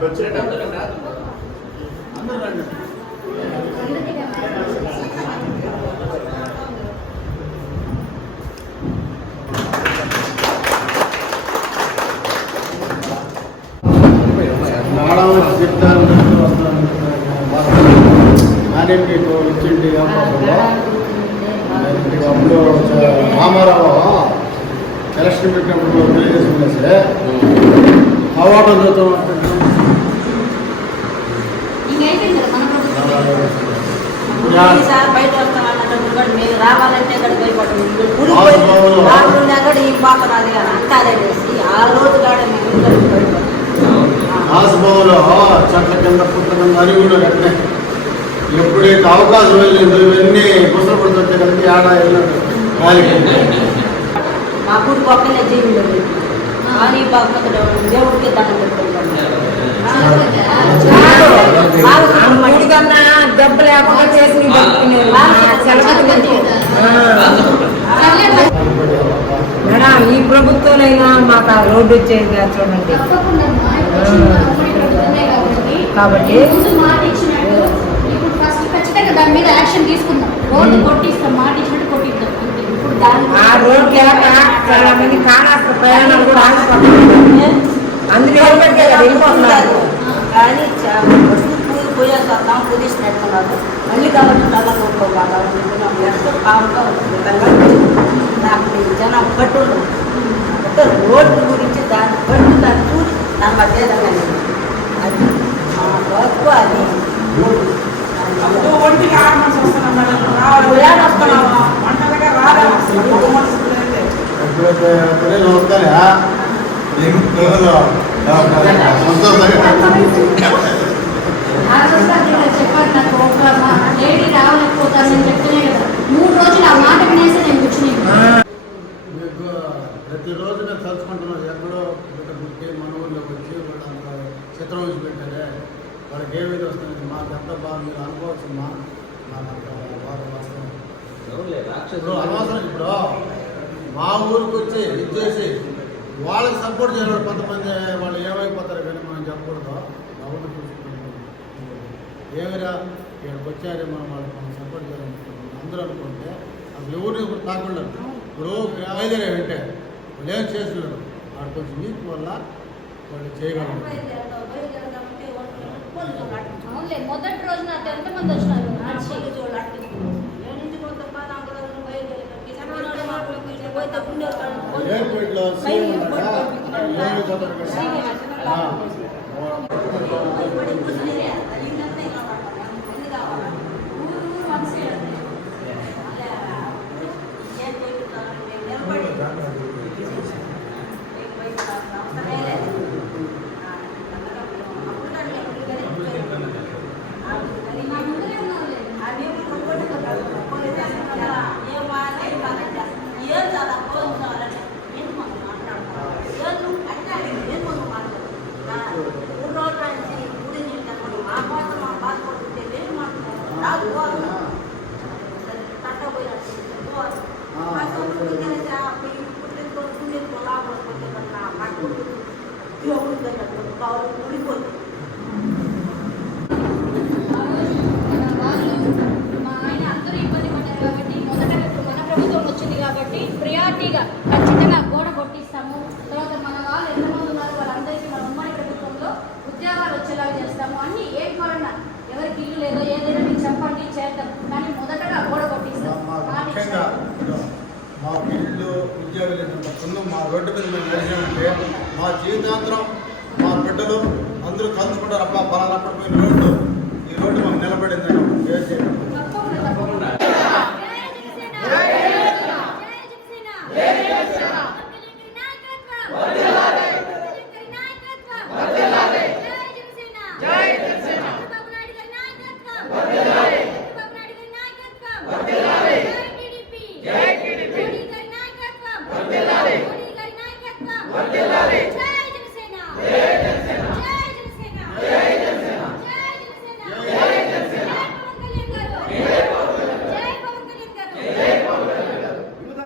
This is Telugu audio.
మీకు ఇచ్చింది అప్పుడు రామారావు ఎలక్షన్ పెట్టినప్పుడు తెలియజేసింది అవార్డు బయట వస్తామన్నట్టు మీరు రావాలంటే ఈ పాప రాదు కానీ అంటారేసి ఆ రోజు కాడ రాజభవన్లో చెట్ల కింద పుట్ల కింద అని కూడా కట్టినాయి. ఎప్పుడైతే అవకాశం వెళ్ళిందో ఇవన్నీ ముసలు పడుతుంటే కలిపి ఆడా వెళ్ళినట్టు మా గుడి పక్కనే జీవులు కానీ దేవుడికి దండం పెట్టుకుంటాను. దెబ్బ లేకుండా చేసి మేడం ఈ ప్రభుత్వంలో మాకు ఆ రోడ్డు వచ్చేది చూడండి. కాబట్టి దాని మీద యాక్షన్ తీసుకుందాం. రోడ్డు కొట్టిస్తాం, మాట ఇచ్చినట్టు కొట్టిద్దాం. ఇప్పుడు ఆ రోడ్ చాలా మంది కాలాస్త్ర ప్రయాణాలు కూడా ఆగిపోతుంది. అందుకే వెళ్ళిపోతున్నారు. కానీ పోయేస్తాం పోలీసు పెట్టుకున్నారు మళ్ళీ కాబట్టి చాలా కాముగా నాకు జనం పట్టు రోడ్డు గురించి దాని పట్టు దాన్ని చూసి దాని పట్టేదన్నా అది వర్క్ అది చెప్పారు నాకు లేడీ రావలేకపోతారని చెప్తేనే కదా 3 రోజులు ఆ మాట వినేసి నేను కూర్చున్నాను. ప్రతిరోజు నేను తలుచుకుంటున్నాను ఎక్కడో మన ఊళ్ళోకి వచ్చి వాళ్ళంతా చిత్రం వేసి పెట్టారే వాళ్ళకి ఏ విధంగా వస్తుంది మాకు ఎంత బాగా మీరు అనుకోవచ్చు నాకు బాగా అనవసరం. ఇప్పుడు మా ఊరికి వచ్చి ఇచ్చేసి వాళ్ళకి సపోర్ట్ చేయడం కొంతమంది వాళ్ళు ఏమైపోతారు కానీ మనం చెప్పకూడదు. ఎవరు ఏమైనా ఇక్కడికి వచ్చారే మనం సపోర్ట్ చేయాలనుకుంటున్నాం అందరూ అనుకుంటే అసలు ఎవరిని ఇప్పుడు తాకుండా ఇప్పుడు బయలుదేరారంటే వాళ్ళు ఏం చేస్తున్నారు వాడు కొంచెం వీక్ వల్ల వాళ్ళు చేయగలరు. మొదటి రోజు నాకు ఎంతమంది వచ్చినారు? ఎయిర్పోర్ట్లో ప్రియారిటీగా ఖచ్చితంగా గోడ కొట్టిస్తాము. తర్వాత మన వాళ్ళు ఎంతమంది ఉన్నారు వాళ్ళందరికీ మన ఉమ్మడి ప్రభుత్వంలో ఉద్యోగాలు వచ్చేలాగా చేస్తాము. అన్ని ఏ పరంగా ఎవరికి ఇల్లు లేదో ఏదైనా మీకు చెప్పండి చేద్దాం. కానీ మొదటగా గోడ కొట్టిస్తాం. మాకు ఇల్లు ఉద్యోగాలు ముందు మా రోడ్డు మీద మేము నడిచామంటే మా జీవితాంతరం మా బిడ్డలు అందరూ కలుసుకుంటారు. అబ్బా పలానప్పుడు రోడ్డు ఈ రోడ్డు మాకు నిలబడిందని వందేలా